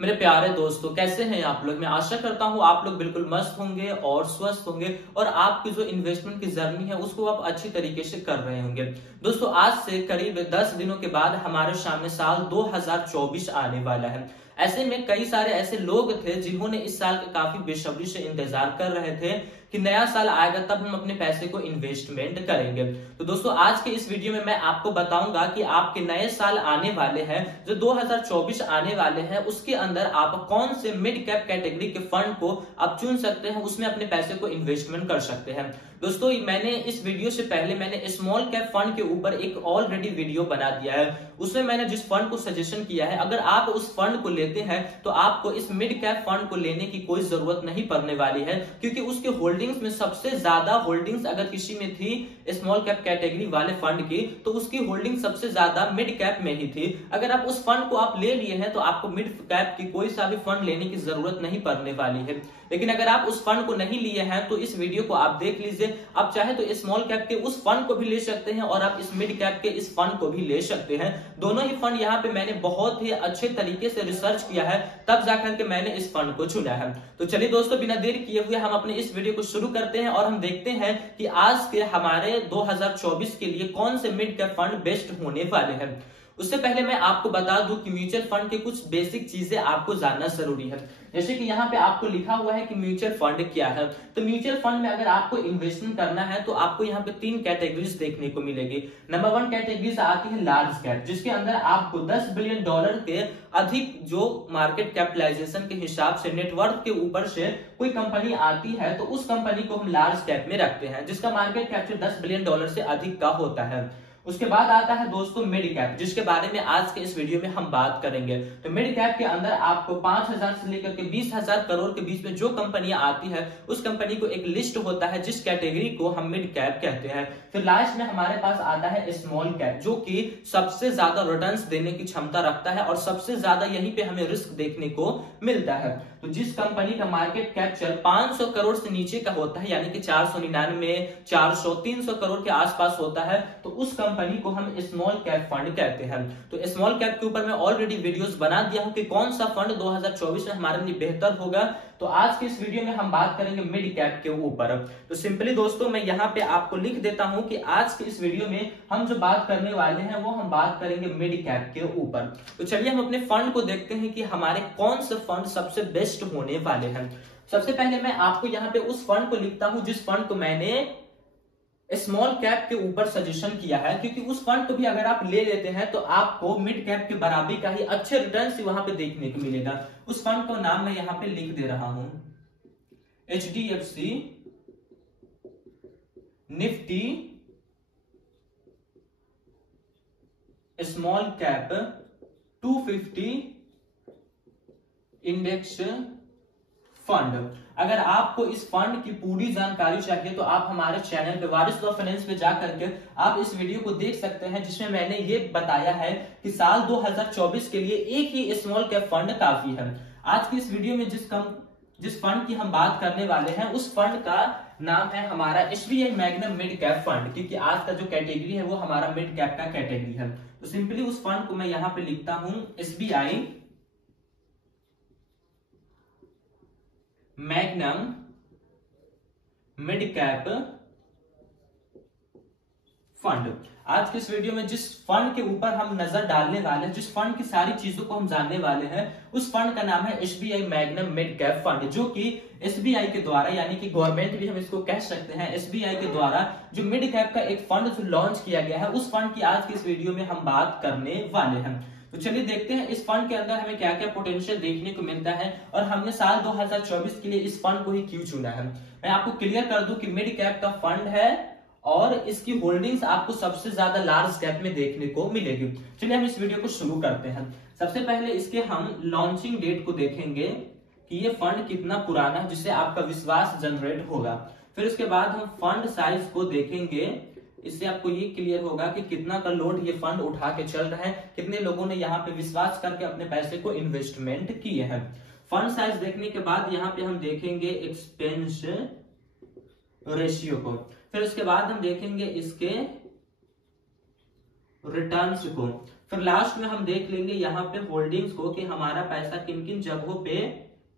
मेरे प्यारे दोस्तों, कैसे हैं आप लोग। मैं आशा करता हूं आप लोग बिल्कुल मस्त होंगे और स्वस्थ होंगे और आपकी जो इन्वेस्टमेंट की जर्नी है उसको आप अच्छी तरीके से कर रहे होंगे। दोस्तों, आज से करीब 10 दिनों के बाद हमारे सामने साल 2024 आने वाला है। ऐसे में कई सारे ऐसे लोग थे जिन्होंने इस साल का काफी बेसब्री से इंतजार कर रहे थे कि नया साल आएगा तब हम अपने पैसे को इन्वेस्टमेंट करेंगे। तो दोस्तों, आज के इस वीडियो में मैं आपको बताऊंगा कि आपके नए साल आने वाले हैं, जो 2024 आने वाले हैं, उसके अंदर आप कौन से मिड कैप कैटेगरी के फंड को आप चुन सकते हैं, उसमें अपने पैसे को इन्वेस्टमेंट कर सकते हैं। दोस्तों, मैंने इस वीडियो से पहले मैंने स्मॉल कैप फंड के ऊपर एक ऑलरेडी वीडियो बना दिया है। उसमें मैंने जिस फंड को सजेशन किया है, अगर आप उस फंड को लेते हैं तो आपको इस मिड कैप फंड को लेने की कोई जरूरत नहीं पड़ने वाली है, क्योंकि उसके होल्डिंग्स में सबसे ज्यादा होल्डिंग्स अगर किसी में थी स्मॉल कैप कैटेगरी वाले फंड की, तो उसकी होल्डिंग सबसे ज्यादा मिड कैप में ही थी। अगर आप उस फंड को आप ले लिए हैं तो आपको मिड कैप की कोई सा भी फंड लेने की जरूरत नहीं पड़ने वाली है। लेकिन अगर आप उस फंड को नहीं लिए हैं तो इस वीडियो को आप देख लीजिए। आप चाहे तो स्मॉल कैप के उस फंड को भी ले सकते हैं और आप इस मिड कैप के इस फंड को भी ले सकते हैं। दोनों ही फंड यहाँ पे मैंने बहुत ही अच्छे तरीके से रिसर्च किया है, तब जाकर के मैंने इस फंड को चुना है। तो चलिए दोस्तों, बिना देर किए हुए हम अपने इस वीडियो को शुरू करते हैं और हम देखते हैं कि आज के हमारे 2024 के लिए कौन से मिड कैप फंड बेस्ट होने वाले हैं। उससे पहले मैं आपको बता दूं कि म्यूचुअल फंड के कुछ बेसिक चीजें आपको जानना जरूरी है। जैसे कि यहाँ पे आपको लिखा हुआ है कि म्यूचुअल फंड क्या है। तो म्यूचुअल फंड में अगर आपको इन्वेस्टमेंट करना है तो आपको यहाँ पे 3 कैटेगरीज देखने को मिलेगी। नंबर 1 कैटेगरीज आती है लार्ज कैप, जिसके अंदर आपको $10 बिलियन के अधिक जो मार्केट कैपिटलाइजेशन के हिसाब से नेटवर्क के ऊपर से कोई कंपनी आती है तो उस कंपनी को हम लार्ज कैप में रखते हैं, जिसका मार्केट कैपिटल $10 बिलियन से अधिक का होता है। उसके बाद आता है दोस्तों मिड कैप, जिसके बारे में आज के इस वीडियो में हम बात करेंगे। तो मिड कैप के अंदर आपको 5,000 से लेकर के 20,000 करोड़ के बीच में जो कंपनियां आती है उस कंपनी को एक लिस्ट होता है, जिस कैटेगरी को हम मिड कैप कहते हैं। फिर लास्ट में हमारे पास आता है स्मॉल कैप, जो कि सबसे ज्यादा रिटर्न्स देने की क्षमता रखता है और सबसे ज्यादा यहीं पे हमें रिस्क देखने को मिलता है। तो जिस कंपनी का मार्केट कैपिटल 500 करोड़ से नीचे का होता है, यानी कि 499, 400, 300 करोड़ के आसपास होता है, तो उस कंपनी को हम स्मॉल कैप फंड कहते हैं। तो स्मॉल कैप के ऊपर मैं ऑलरेडी वीडियोस बना दिया हूं कि कौन सा फंड 2024 में हमारे लिए बेहतर होगा। तो आज के इस वीडियो में हम बात करेंगे मिड कैप के ऊपर। तो सिंपली दोस्तों, मैं यहाँ पे आपको लिख देता हूं कि आज के इस वीडियो में हम जो बात करने वाले हैं वो हम बात करेंगे मिड कैप के ऊपर। तो चलिए हम अपने फंड को देखते हैं कि हमारे कौन से फंड सबसे बेस्ट होने वाले हैं। सबसे पहले मैं आपको यहाँ पे उस फंड को लिखता हूं जिस फंड को मैंने स्मॉल कैप के ऊपर सजेशन किया है, क्योंकि उस फंड को भी अगर आप ले लेते हैं तो आपको मिड कैप के बराबरी का ही अच्छे रिटर्न वहां पे देखने को मिलेगा। उस फंड का नाम मैं यहाँ पे लिख दे रहा हूं, HDFC Nifty small cap 250 index fund. अगर आपको इस फंड की पूरी जानकारी चाहिए तो आप हमारे चैनल पे वारिस लॉ फाइनेंस पे जाकर के आप इस वीडियो को देख सकते हैं, जिसमें मैंने ये बताया है कि साल 2024 के लिए एक ही स्मॉल कैप फंड काफी है। आज की इस वीडियो में जिस फंड की हम बात करने वाले हैं उस फंड का नाम है हमारा SBI magnum mid cap fund, क्योंकि आज का जो कैटेगरी है वो हमारा मिड कैप का कैटेगरी है। तो सिंपली उस फंड को मैं यहाँ पे लिखता हूं SBI magnum mid cap fund. आज के इस वीडियो में जिस फंड के ऊपर हम नजर डालने वाले हैं, जिस फंड की सारी चीजों को हम जानने वाले हैं, उस फंड का नाम है SBI magnum mid cap fund, जो कि SBI के द्वारा, यानी कि गवर्नमेंट भी हम इसको कह सकते हैं, SBI के द्वारा जो मिड कैप का एक फंड जो लॉन्च किया गया है, उस फंड की आज के इस वीडियो में हम बात करने वाले हैं। तो चलिए देखते हैं इस फंड के अंदर हमें क्या क्या पोटेंशियल देखने को मिलता है और हमने साल 2024 के लिए इस फंड को ही क्यों चुना है। मैं आपको क्लियर कर दूं कि मिड कैप का फंड है और इसकी होल्डिंग्स आपको सबसे ज्यादा लार्ज कैप में देखने को मिलेगी। चलिए हम इस वीडियो को शुरू करते हैं। सबसे पहले इसके हम लॉन्चिंग डेट को देखेंगे कि ये फंड कितना पुराना है, जिससे आपका विश्वास जनरेट होगा। फिर उसके बाद हम फंड साइज को देखेंगे, इससे आपको ये क्लियर होगा कि कितना का लोड ये फंड उठा के चल रहा है, कितने लोगों ने यहाँ पे विश्वास करके अपने पैसे को इन्वेस्टमेंट किए हैं। फंड साइज देखने के बाद यहाँ पे हम देखेंगे एक्सपेंस रेशियो को, फिर उसके बाद हम देखेंगे इसके रिटर्न्स को, फिर लास्ट में हम देख लेंगे यहाँ पे होल्डिंग्स को कि हमारा पैसा किन किन जगहों पे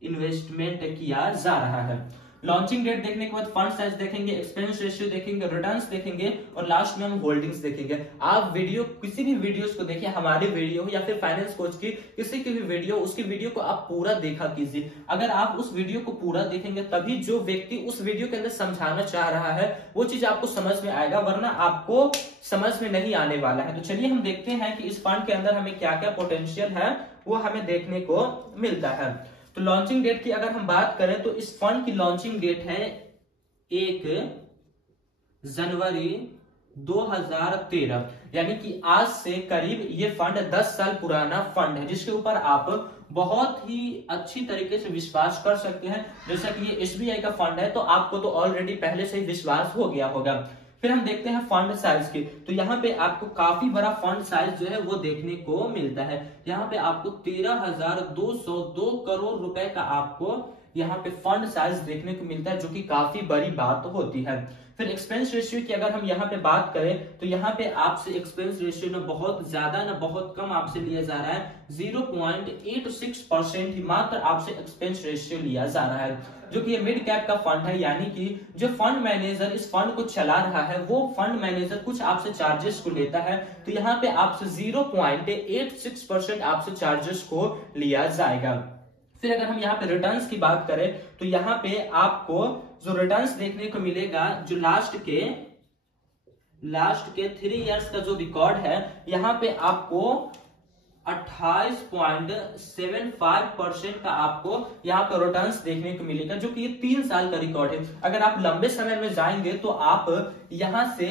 इन्वेस्टमेंट किया जा रहा है। लॉन्चिंग डेट देखने के बाद फंड साइज देखेंगे, एक्सपेंस रेशियो देखेंगे, रिटर्न्स देखेंगे और लास्ट में हम होल्डिंग्स देखेंगे। आप वीडियो किसी भी वीडियोस को देखिए, हमारी वीडियो या फिर फाइनेंस कोच की किसी की भी वीडियो, उसकी वीडियो को आप पूरा देखा कीजिए। अगर आप उस वीडियो को पूरा देखेंगे तभी जो व्यक्ति उस वीडियो के अंदर समझाना चाह रहा है वो चीज आपको समझ में आएगा, वरना आपको समझ में नहीं आने वाला है। तो चलिए हम देखते हैं कि इस फंड के अंदर हमें क्या क्या पोटेंशियल है वो हमें देखने को मिलता है। तो लॉन्चिंग डेट की अगर हम बात करें तो इस फंड की लॉन्चिंग डेट है 1 जनवरी 2013, यानी कि आज से करीब ये फंड 10 साल पुराना फंड है, जिसके ऊपर आप बहुत ही अच्छी तरीके से विश्वास कर सकते हैं। जैसा कि ये SBI का फंड है तो आपको तो ऑलरेडी पहले से ही विश्वास हो गया होगा। फिर हम देखते हैं फंड साइज की, तो यहाँ पे आपको काफी बड़ा फंड साइज जो है वो देखने को मिलता है। यहाँ पे आपको 13,202 करोड़ रुपए का आपको यहाँ पे फंड साइज देखने को मिलता है, जो कि काफी बड़ी बात होती है। फिर एक्सपेंस रेशियो की अगर हम यहाँ पे बात करें तो यहाँ पे आपसे एक्सपेंस रेशियो ना बहुत ज्यादा ना बहुत कम आपसे लिया जा रहा है, 0.86% ही मात्र आपसे एक्सपेंस रेशियो लिया जा रहा है, जो कि ये मिड कैप का फंड है। यानी कि जो फंड मैनेजर इस फंड को चला रहा है वो फंड मैनेजर कुछ आपसे चार्जेस को लेता है, तो यहाँ पे आपसे 0.86% आपसे चार्जेस को लिया जाएगा। फिर अगर हम यहाँ पे रिटर्न्स की बात करें तो यहाँ पे आपको जो रिटर्न्स देखने को मिलेगा, जो लास्ट के 3 इयर्स का जो रिकॉर्ड है, यहाँ पे आपको 28.75% का आपको यहाँ पे रिटर्न्स देखने को मिलेगा, जो कि ये 3 साल का रिकॉर्ड है। अगर आप लंबे समय में जाएंगे तो आप यहाँ से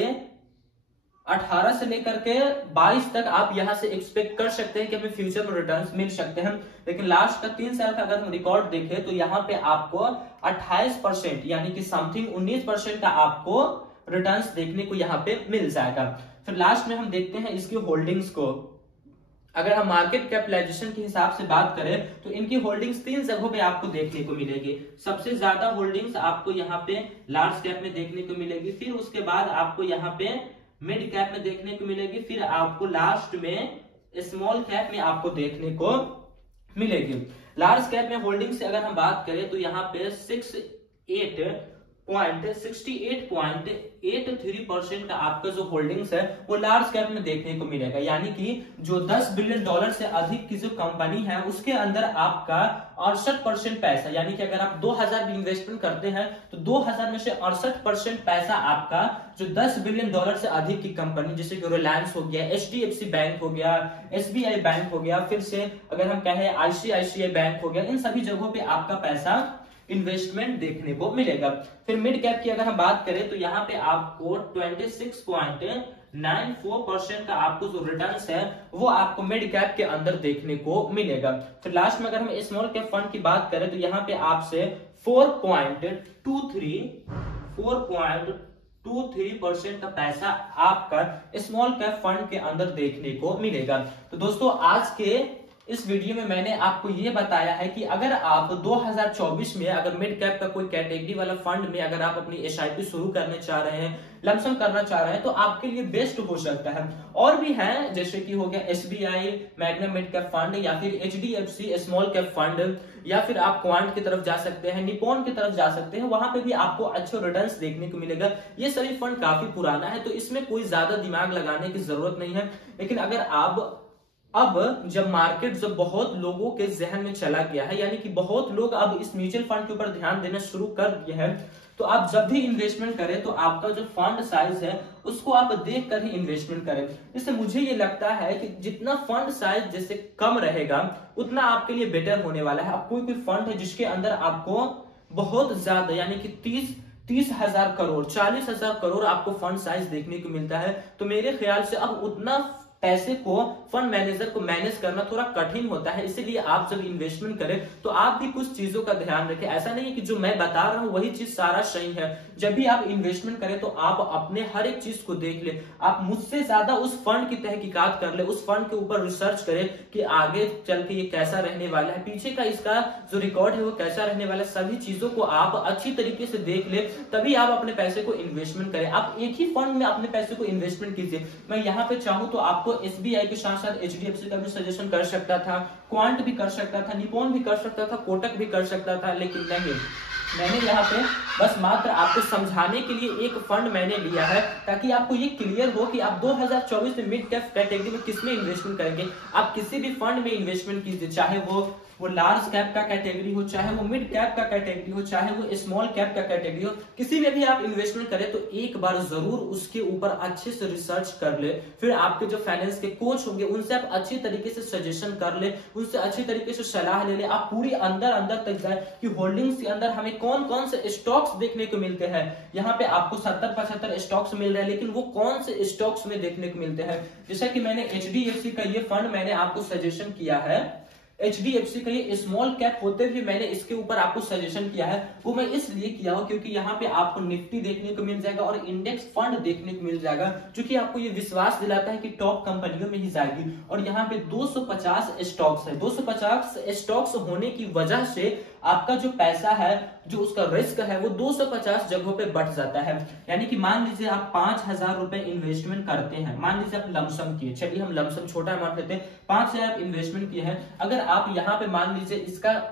18 से लेकर के 22 तक आप यहां से एक्सपेक्ट कर सकते हैं कि हमें फ्यूचर में रिटर्न्स मिल सकते हैं। लेकिन लास्ट का 3 साल का अगर हम रिकॉर्ड देखें तो यहाँ पे आपको 28% यानी कि समथिंग 19% का आपको रिटर्न्स देखने को यहाँ पे मिल जाएगा। फिर लास्ट में हम देखते हैं इसकी होल्डिंग्स को। अगर हम मार्केट कैपिटलाइजेशन के हिसाब से बात करें तो इनकी होल्डिंग्स 3 जगहों पे आपको देखने को मिलेगी। सबसे ज्यादा होल्डिंग्स आपको यहाँ पे लार्ज कैप में देखने को मिलेगी, फिर उसके बाद आपको यहाँ पे मिड कैप में देखने को मिलेगी, फिर आपको लास्ट में स्मॉल कैप में आपको देखने को मिलेगी। लार्ज कैप में होल्डिंग से अगर हम बात करें तो यहाँ पे 68.83% का आपका जो होल्डिंग्स है वो लार्ज कैप में देखने को मिलेगा। यानी कि जो $10 बिलियन से अधिक की जो कंपनी है उसके अंदर आपका 68% पैसा, यानी कि अगर आप 2000 भी इन्वेस्टमेंट करते हैं तो 2000 में से 68% पैसा आपका जो $10 बिलियन से अधिक की कंपनी, जैसे कि रिलायंस हो गया, HDFC बैंक हो गया, SBI बैंक हो गया, फिर से अगर हम कहें ICICI बैंक हो गया, इन सभी जगहों पे आपका पैसा इन्वेस्टमेंट देखने को मिलेगा। फिर मिड कैप की अगर हम बात करें तो यहाँ पे आपको 26.94% का आपको जो रिटर्न्स है वो आपको मिड कैप के अंदर देखने को मिलेगा। फिर लास्ट में अगर हम स्मॉल कैप फंड की बात करें तो यहाँ पे आपसे 4.23% का पैसा आपका स्मॉल कैप फंड के अंदर देखने को मिलेगा। तो दोस्तों आज के इस वीडियो में मैंने आपको ये बताया है कि अगर आप 2024 में अगर मिड कैप का कोई कैटेगरी वाला फंड में अगर आप अपनी SIP शुरू करने चाह रहे हैं, लमसम करना चाह रहे हैं, तो आपके लिए बेस्ट हो सकता है। और भी है जैसे कि हो गया SBI Magna mid cap fund, या फिर HDFC स्मॉल कैप फंड, या फिर आप क्वांट की तरफ जा सकते हैं, निपॉन की तरफ जा सकते हैं, वहां पे भी आपको अच्छे रिटर्न्स देखने को मिलेगा। ये सभी फंड काफी पुराना है तो इसमें कोई ज्यादा दिमाग लगाने की जरूरत नहीं है। लेकिन अगर आप अब जब मार्केट जब बहुत लोगों के जहन में चला गया है, यानी कि बहुत लोग अब इस म्यूचुअल फंड के ऊपर ध्यान देना शुरू कर दिए हैं, तो आप जब भी इन्वेस्टमेंट करें तो आपका जो फंड साइज है उसको आप देख कर ही इन्वेस्टमेंट करें। इससे मुझे ये लगता है कि जितना फंड साइज जैसे कम रहेगा उतना आपके लिए बेटर होने वाला है। अब कोई फंड है जिसके अंदर आपको बहुत ज्यादा यानी कि 30,000 करोड़ 40,000 करोड़ आपको फंड साइज देखने को मिलता है, तो मेरे ख्याल से अब उतना पैसे को फंड मैनेजर को मैनेज करना थोड़ा कठिन होता है। इसीलिए आप जब इन्वेस्टमेंट करें तो आप भी कुछ चीजों का ध्यान रखें। ऐसा नहीं है कि जो मैं बता रहा हूं वही चीज सारा सही है। जब भी आप इन्वेस्टमेंट करें तो आप अपने हर एक चीज को देख ले, आप मुझसे ज्यादा उस फंड की तहकीकात कर ले, उस फंड के ऊपर रिसर्च करें कि आगे चल के ये कैसा रहने वाला है, पीछे का इसका जो रिकॉर्ड है वो कैसा रहने वाला है। सभी चीजों को आप अच्छी तरीके से देख ले, तभी आप अपने पैसे को इन्वेस्टमेंट करें। आप एक ही फंड में अपने पैसे को इन्वेस्टमेंट कीजिए। मैं यहाँ पे चाहूं तो आपको आपको SBI के साथ साथ HDFC का भी सजेशन कर सकता था, क्वांट भी कर सकता था, निपॉन भी कर सकता था, कोटक भी कर सकता था, लेकिन नहीं, मैंने यहाँ पे बस मात्र आपको समझाने के लिए एक फंड मैंने लिया है ताकि आपको ये क्लियर हो कि आप 2024 में मिड कैप कैटेगरी में किसमें इन्वेस्टमेंट करेंगे। आप किसी भी फंड में इन्वेस्टमेंट कीजिए, चाहे वो लार्ज कैप का कैटेगरी हो, चाहे वो मिड कैप का कैटेगरी हो, चाहे वो स्मॉल कैप का कैटेगरी हो, किसी में भी आप इन्वेस्टमेंट करें तो एक बार जरूर उसके ऊपर अच्छे से रिसर्च कर ले। फिर आपके जो फाइनेंस के कोच होंगे उनसे आप अच्छी तरीके से सजेशन कर ले, उनसे अच्छी तरीके से सलाह ले ले। आप पूरी अंदर तक जाए कि होल्डिंग्स के अंदर हमें कौन कौन से स्टॉक्स देखने को मिलते हैं। यहाँ पे आपको 70-75 स्टॉक्स मिल रहे हैं, लेकिन वो कौन से स्टॉक्स में देखने को मिलते हैं। जैसा कि मैंने HDFC का ये फंड मैंने आपको सजेशन किया है, HDFC का ये स्मॉल कैप होते हुए मैंने इसके ऊपर आपको सजेशन किया है, वो मैं इसलिए किया हूं क्योंकि यहाँ पे आपको निफ्टी देखने को मिल जाएगा और इंडेक्स फंड देखने को मिल जाएगा, जो कि आपको ये विश्वास दिलाता है कि टॉप कंपनियों में ही जाएगी। और यहाँ पे 250 स्टॉक्स है, 250 स्टॉक्स होने की वजह से आपका जो पैसा है, जो उसका रिस्क है, वो 250 जगहों पे बढ़ जाता है। यानी कि मान लीजिए आप 5000 रुपए इन्वेस्टमेंट करते हैं, मान लीजिए आप लमसम किए, चलिए हम लमसम छोटा अमाउंट लेते हैं, 5000 आप इन्वेस्टमेंट किए हैं। अगर आप यहाँ पे मान लीजिए इसका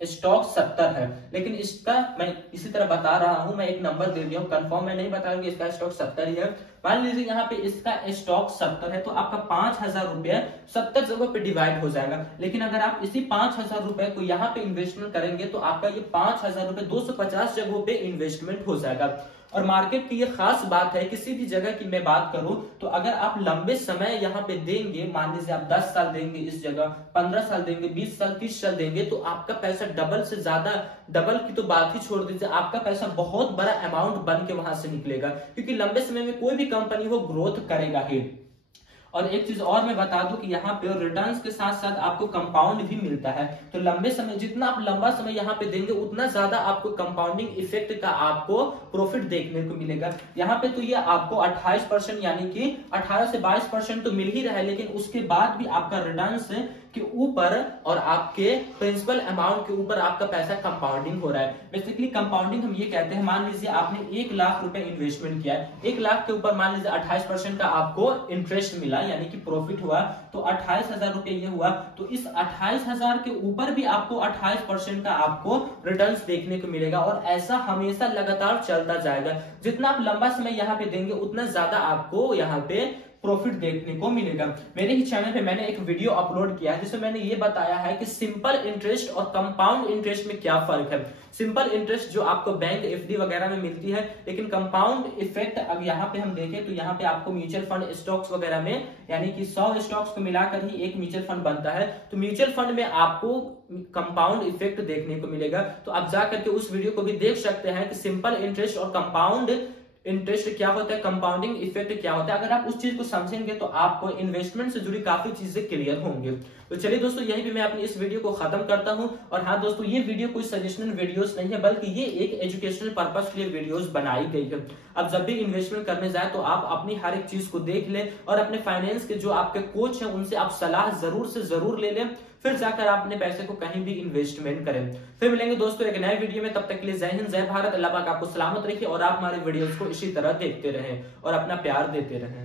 स्टॉक 70 है, लेकिन इसका मैं इसी तरह बता रहा हूं, मैं एक नंबर दे दिया हूं, कंफर्म मैं नहीं बता रहा हूं कि इसका स्टॉक 70 ही है। मान लीजिए यहाँ पे इसका स्टॉक 70 है तो आपका 5000 रुपए 70 जगहों पे डिवाइड हो जाएगा। लेकिन अगर आप इसी 5000 रुपए को यहाँ पे इन्वेस्टमेंट करेंगे तो आपका ये 5000 रुपए 250 जगहों पे इन्वेस्टमेंट हो जाएगा। और मार्केट की ये खास बात है, किसी भी जगह की मैं बात करूं तो अगर आप लंबे समय यहाँ पे देंगे, मान लीजिए आप 10 साल देंगे इस जगह, 15 साल देंगे, 20 साल 30 साल देंगे, तो आपका पैसा डबल से ज्यादा, डबल की तो बात ही छोड़ दीजिए, आपका पैसा बहुत बड़ा अमाउंट बन के वहां से निकलेगा। क्योंकि लंबे समय में कोई भी कंपनी वो ग्रोथ करेगा ही। और एक चीज और मैं बता दूं कि यहाँ पे रिटर्न्स के साथ साथ आपको कंपाउंड भी मिलता है। तो लंबे समय, जितना आप लंबा समय यहाँ पे देंगे उतना ज्यादा आपको कंपाउंडिंग इफेक्ट का आपको प्रॉफिट देखने को मिलेगा। यहाँ पे तो ये आपको 28% यानी कि 18 से 22% तो मिल ही रहा है, लेकिन उसके बाद भी आपका रिटर्न्स के ऊपर और आपके प्रिंसिपल अमाउंट के ऊपर आपका पैसा कंपाउंडिंग हो रहा है। बेसिकली कंपाउंडिंग हम ये कहते हैं, मान लीजिए आपने 1 लाख रुपए इन्वेस्टमेंट किया है, 1 लाख के ऊपर मान लीजिए 28% का आपको इंटरेस्ट मिला, यानी कि प्रॉफिट हुआ, तो 28,000 रुपए ये हुआ। तो इस 28,000 के ऊपर भी आपको 28% का आपको रिटर्न्स देखने को मिलेगा। और ऐसा हमेशा लगातार चलता जाएगा। जितना आप लंबा समय यहाँ पे देंगे उतना ज्यादा आपको यहाँ पे प्रॉफिट देखने को मिलेगा। मेरे ही चैनल पे मैंने एक वीडियो अपलोड किया है जिसमें मैंने ये बताया है कि सिंपल इंटरेस्ट और कंपाउंड इंटरेस्ट में क्या फर्क है। सिंपल इंटरेस्ट जो आपको बैंक FD वगैरह में मिलती है, लेकिन कंपाउंड इफेक्ट अब यहाँ पे हम देखें तो यहाँ पे आपको म्यूचुअल फंड स्टॉक्स वगैरह में, यानी कि 100 स्टॉक्स को मिलाकर ही एक म्यूचुअल फंड बनता है। तो म्यूचुअल फंड में आपको कंपाउंड इफेक्ट देखने को मिलेगा। तो आप जाकर के उस वीडियो को भी देख सकते हैं कि सिंपल इंटरेस्ट और कंपाउंड इंटरेस्ट क्या होता है, कंपाउंडिंग इफेक्ट क्या होता है। अगर आप उस चीज को समझेंगे तो आपको इन्वेस्टमेंट से जुड़ी काफी चीजें क्लियर होंगे। तो चलिए दोस्तों, यही भी मैं अपनी इस वीडियो को खत्म करता हूं। और हाँ दोस्तों, ये वीडियो कोई सजेशनल वीडियोस नहीं है, बल्कि ये एक एजुकेशनल पर्पस के लिए वीडियोस बनाई गई है। अब जब भी इन्वेस्टमेंट करने जाए तो आप अपनी हर एक चीज को देख लें और अपने फाइनेंस के जो आपके कोच हैं उनसे आप सलाह जरूर से जरूर ले लें, फिर जाकर आप अपने पैसे को कहीं भी इन्वेस्टमेंट करें। फिर मिलेंगे दोस्तों एक नए वीडियो में, तब तक के लिए जय हिंद जय भारत। अल्लाह पाक आपको सलामत रखिए और आप हमारे वीडियोस को इसी तरह देखते रहें और अपना प्यार देते रहें।